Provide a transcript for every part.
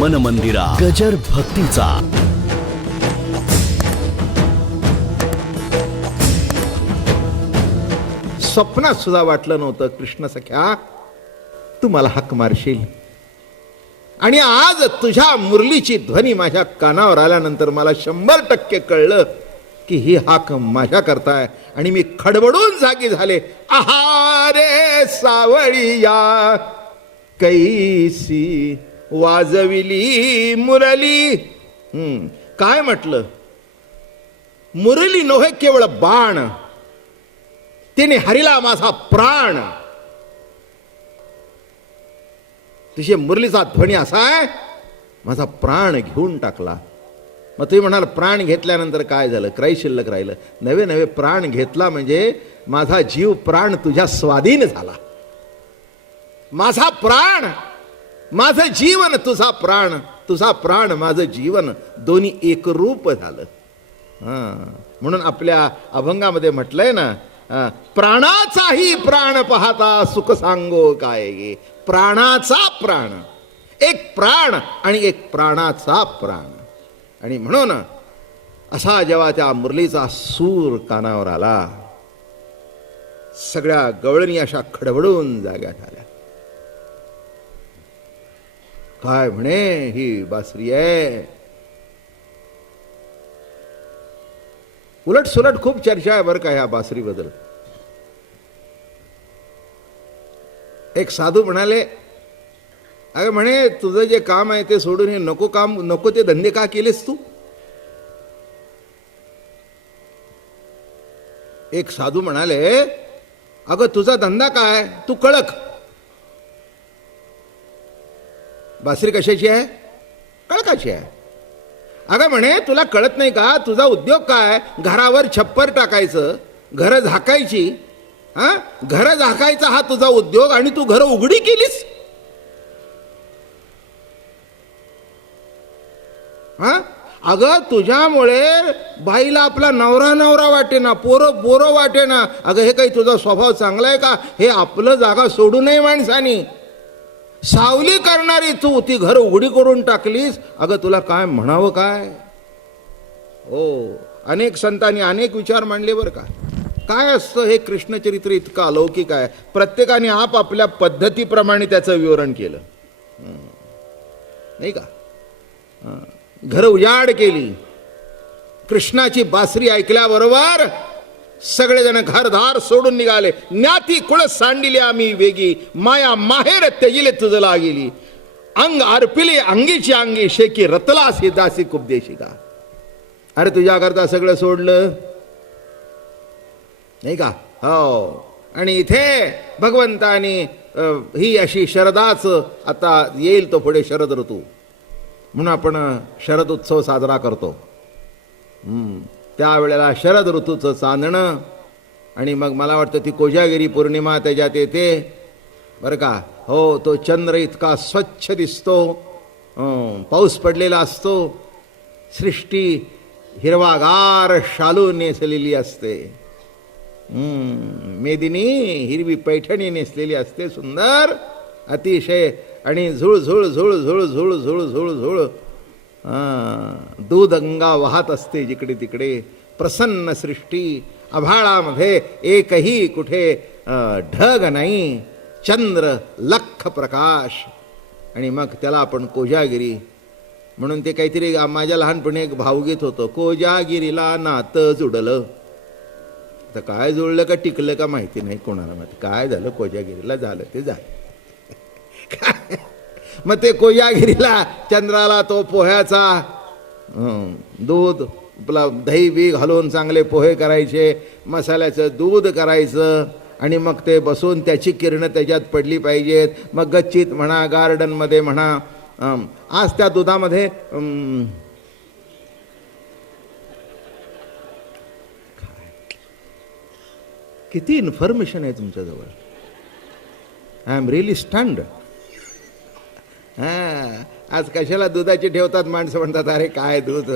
मन मंदिरा गजर भक्तीचा. स्वप्नात सुद्धा वाटलं नव्हतं कृष्ण सख्या तू मला हाक मारशील. आणि आज तुझ्या मुरलीची ध्वनी माझ्या कानावर आल्यानंतर मला 100% कळलं की ही हाक माझ्या करताय. आणि मी खडबडून जागी झाले. आहारे सावळी या कैसी वाजविली मुरली. काय म्हटलं? मुरली नव्हे केवळ बाण, तिने हरिला माझा प्राण. तिचे मुरलीचा ध्वनी असा आहे, माझा प्राण घेऊन टाकला. मग तुम्ही म्हणाल प्राण घेतल्यानंतर काय झालं? काही शिल्लक राहिलं? नवे नवे प्राण घेतला म्हणजे माझा जीव प्राण तुझ्या स्वाधीन झाला. माझा प्राण, माझं जीवन तुझा प्राण, तुझा प्राण माझं जीवन, दोन्ही एकरूप झालं. म्हणून आपल्या अभंगामध्ये म्हटलंय ना, प्राणाचाही प्राण पाहता सुख सांगो काय गे. प्राणाचा प्राण, एक प्राण आणि एक प्राणाचा प्राण. आणि म्हणून असा जेव्हा त्या मुरलीचा सूर कानावर आला, सगळ्या गवळणी अशा खडबडून जाग्या झाल्या. काय म्हणे ही बासरी आहे. उलट सुलट खूप चर्चा आहे बरं का ह्या बासरीबद्दल. एक साधू म्हणाले, अगं म्हणे तुझं जे काम आहे ते सोडून हे नको काम, नको ते धंदे का केलेस तू? एक साधू म्हणाले, अगं तुझा धंदा काय? तू कळक. बासरी कशाची आहे? कळकाची आहे. अगं म्हणे तुला कळत नाही का? तुझा उद्योग काय? घरावर छप्पर टाकायचं, घरं झाकायची. घरं झाकायचा हा तुझा उद्योग आणि तू घरं उघडी केलीस. अगं तुझ्यामुळे बाईला आपला नवरा नवरा वाटेना, पोरं पोरं वाटेना. अगं हे काही तुझा स्वभाव चांगला आहे का? हे आपलं जागा सोडू नये माणसानी. सावली करणारी तू ती घर उघडी करून टाकलीस. अगं तुला काय म्हणावं काय? हो, अनेक संतांनी अनेक विचार मांडले बरं का. काय असतं हे कृष्णचरित्र इतकं अलौकिक आहे. प्रत्येकाने आपापल्या पद्धतीप्रमाणे त्याचं विवरण केलं, नाही का. घर उजाड केली. कृष्णाची बासरी ऐकल्याबरोबर सगळेजण घरदार सोडून निघाले. ज्ञाती कुळ सांडिले आम्ही वेगी, माया माहेर त्यजिले तुझ लागेली. अंग अर्पिले अंगीची अंगी, शेकी रतलास ही दासी कुपदेशी का. अरे तुझ्या करता सगळं सोडलं, नाही का. हो, आणि इथे भगवंतानी ही अशी शरदाच, आता येईल तो पुढे शरद ऋतू, म्हणून आपण शरद उत्सव साजरा करतो. त्यावेळेला शरद ऋतूचं चांदणं. आणि मग मला वाटतं ती कोजागिरी पौर्णिमा त्याच्यात येते बरं का. हो, तो चंद्र इतका स्वच्छ दिसतो, पाऊस पडलेला असतो, सृष्टी हिरवागार शालू नेसलेली असते. मेदिनी हिरवी पैठणी नेसलेली असते, सुंदर अतिशय. आणि झुळ झुळ झुळ झुळ झुळ झुळ झुळ झुळ दूध गंगा वाहत असते जिकडे तिकडे. प्रसन्न सृष्टी, आभाळामध्ये एकही कुठे ढग नाही, चंद्र लख प्रकाश. आणि मग त्याला आपण कोजागिरी म्हणून ते काहीतरी माझ्या लहानपणी एक भावगीत होतं, कोजागिरीला नातं जुडलं. तर काय जुळलं का टिकलं का माहिती नाही कोणाला माहिती. काय झालं कोजागिरीला, झालं ते झालं. मग ते कोजागिरीला चंद्राला तो पोह्याचा दूध, आपला दही बी घालून चांगले पोहे करायचे, मसाल्याचं दूध करायचं. आणि मग ते बसून त्याची किरणं त्याच्यात पडली पाहिजेत. मग गच्चीत म्हणा, गार्डनमध्ये म्हणा. आज त्या दुधामध्ये किती इन्फॉर्मेशन आहे तुमच्याजवळ. I am really stunned. आज कशाला दुधाची ठेवतात माणसं, म्हणतात अरे काय दूध,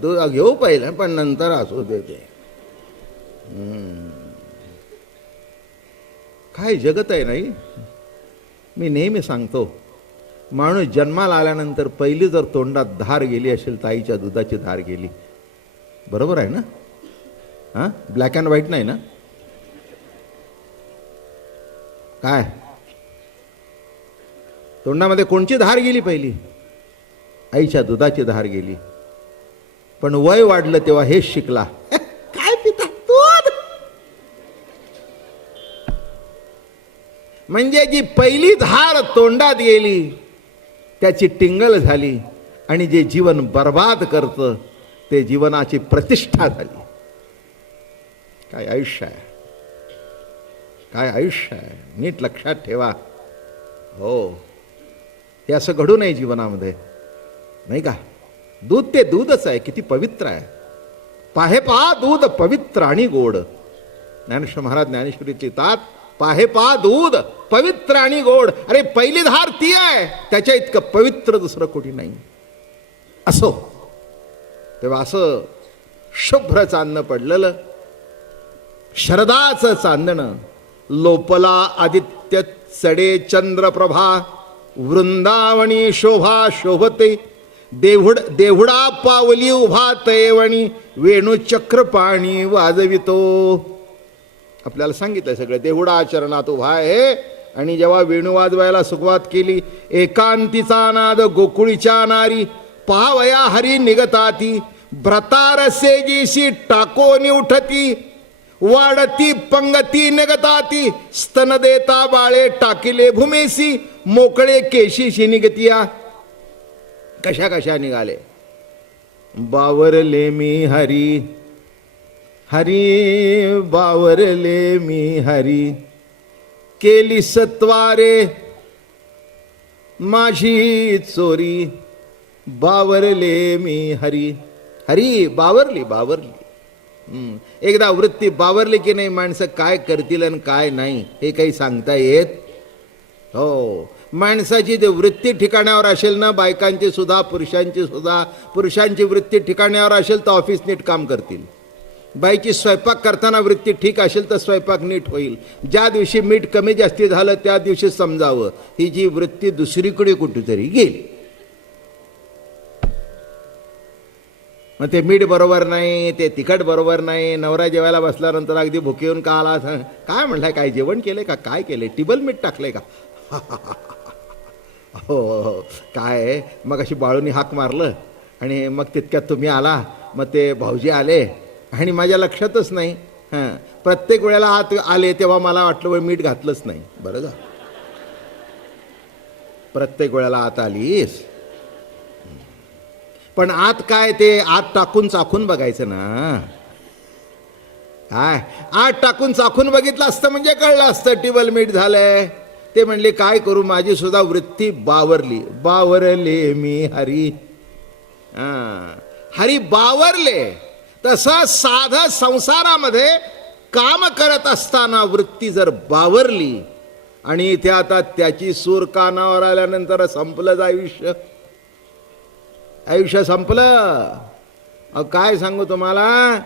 दूध घेऊ पहिलं पण नंतर असू देते. काय जगत आहे नाही. मी नेहमी सांगतो माणूस जन्माला आल्यानंतर पहिली जर तोंडात धार गेली असेल तर आईच्या दुधाची धार गेली. बरोबर आहे ना? हां, ब्लॅक अँड व्हाईट नाही ना? काय तोंडामध्ये कोणची धार गेली पहिली? आईच्या दुधाची धार गेली. पण वय वाढलं तेव्हा हेच शिकला, काय पिता दूध. म्हणजे जी पहिली धार तोंडात गेली त्याची टिंगल झाली आणि जे जीवन बर्बाद करतं ते जीवनाची प्रतिष्ठा झाली. काय आयुष्य आहे, काय आयुष्य आहे, नीट लक्षात ठेवा. हो, हे असं घडू नये जीवनामध्ये, नाही का? दूध ते दूधच आहे, किती पवित्र आहे. पाहे पहा दूध पवित्र आणि गोड. ज्ञानेश्वर महाराज ज्ञानेश्वरीत लिहितात, पाहे पहा दूध पवित्र आणि गोड. अरे पहिली धार ती आहे, त्याच्या इतकं पवित्र दुसरं कोणी नाही. असो, तेव्हा असं शुभ्र चांदणं पडलेलं, शरदाचं चांदणं, लोपला आदित्य चढे चंद्रप्रभा, वृंदावनी शोभा शोभते, देहुडा पावली उभा तैवणी, वेणुचक्र पाणी वाजवितो. आपल्याला सांगितलं सगळं. देहुडा चरणात उभा आहे आणि जेव्हा वेणू वाजवायला सुरुवात केली, एकांतीचा नाद गोकुळीच्या नारी, पावया हरी निगताती, भ्रतारसे जीशी टाकोनी उठती, वाढती पंगती निगताती, स्तन देता बाळे टाकिले भूमेसी, मोकळे केशीशी निगतिया. कशा कशा निघाले? बावरले मी हरी, हरी बावरले मी हरी, केली सत्वारे माझी चोरी, बावरले मी हरी. हरी बावरली, बावरली. एकदा वृत्ती बावरली की नाही, माणसं काय करतील आणि काय नाही हे काही सांगता येत. हो, माणसाची जे वृत्ती ठिकाणावर असेल ना, बायकांची सुद्धा पुरुषांची सुद्धा, पुरुषांची वृत्ती ठिकाणावर असेल तर ऑफिस नीट काम करतील. बाईची स्वयंपाक करताना वृत्ती ठीक असेल तर स्वयंपाक नीट होईल. ज्या दिवशी मीठ कमी जास्ती झालं त्या दिवशी समजावं ही जी वृत्ती दुसरीकडे कुठेतरी गेली. मग ते मीठ बरोबर नाही, ते तिखट बरोबर नाही. नवरा जेवायला बसल्यानंतर अगदी भुके येऊन का आला, काय म्हणलाय, काय जेवण केलंय का, काय केलंय, टिबल मीठ टाकलंय का? हो, काय मग अशी बाळूनी हाक मारलं आणि मग तितक्यात तुम्ही आला. मग ते भाऊजी आले आणि माझ्या लक्षातच नाही. हां, प्रत्येक वेळेला आत आले तेव्हा मला वाटलं मीठ घातलंच नाही. बरं का, प्रत्येक वेळेला आत आलीस, पण आत काय ते आत टाकून चाखून बघायचं ना. काय आत टाकून चाखून बघितलं असतं म्हणजे कळलं असतं टिबल मीठ झालंय. ते म्हणले काय करू, माझी सुद्धा वृत्ती बावरली. बावरले मी हरी, हरी बावरले. तसं साधं संसारामध्ये काम करत असताना वृत्ती जर बावरली आणि इथे आता त्याची सूर कानावर आल्यानंतर संपलंच आयुष्य. आयुष्य संपलं. काय सांगू तुम्हाला,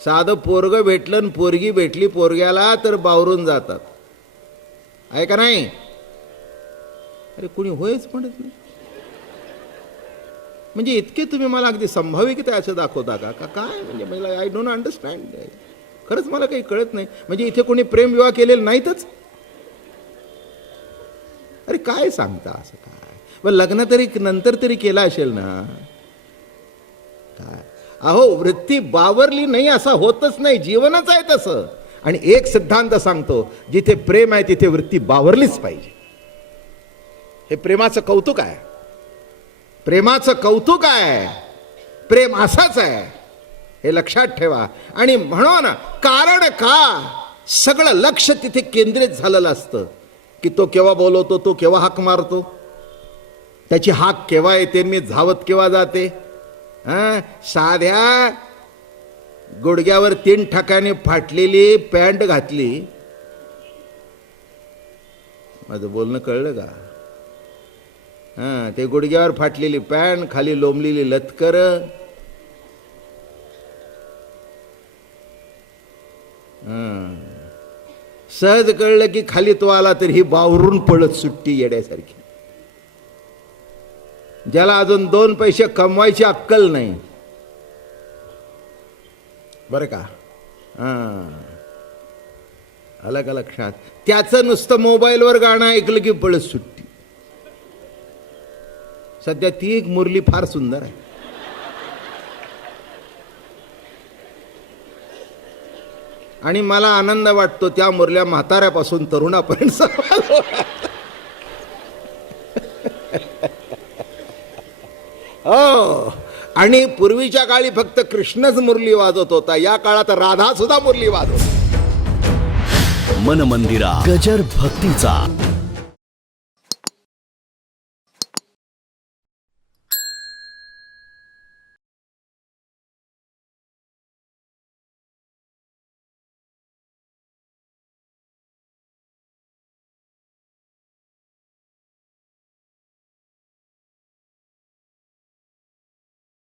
साधं पोरग भेटलं आणि पोरगी भेटली पोरग्याला तर बावरून जातात, आहे का नाही? अरे कुणी होयच म्हणत नाही. म्हणजे इतके तुम्ही मला अगदी संभाविकता असं दाखवता का काय? म्हणजे मला आय डोंट अंडरस्टँड. खरंच मला काही कळत नाही. म्हणजे इथे कोणी प्रेम विवाह केलेला नाहीतच. अरे काय सांगता असं काय? पण लग्न तरी नंतर तरी केला असेल ना. काय अहो, वृत्ती बावरली नाही असं होतच नाही. जीवनच आहे तसं. आणि एक सिद्धांत सांगतो, जिथे प्रेम आहे तिथे वृत्ती बावरलीच पाहिजे. हे प्रेमाचं कौतुक आहे. प्रेमाचं कौतुक आहे. प्रेम असाच आहे हे लक्षात ठेवा. आणि म्हणून कारण का सगळं लक्ष तिथे केंद्रित झालेलं असतं की तो केव्हा बोलवतो, तो केव्हा हाक मारतो, त्याची हाक केव्हा येते, मी धावत केव्हा जाते. साध्या गुडघ्यावर 3 ठिकाणी फाटलेली पॅन्ट घातली. माझं बोलणं कळलं का? ते गुडघ्यावर फाटलेली पॅन्ट, खाली लोंबलेली लतकर, सहज कळलं की खाली तो आला तर ही बावरून पळत सुट्टी येड्यासारखी. ज्याला अजून 2 पैसे कमवायची अक्कल नाही, बरं का? आलं का लक्षात? त्याचं नुसतं मोबाईलवर गाणं ऐकलं की पळत सुट्टी. सध्या ती एक मुरली फार सुंदर आहे. आणि मला आनंद वाटतो त्या मुरल्या म्हाताऱ्यापासून तरुणापर्यंत सर्वांना. हो. आणि पूर्वीच्या काळी फक्त कृष्णच मुरली वाजवत होता, या काळात राधा सुद्धा मुरली वाजवत. मन मंदिरा गजर भक्तीचा.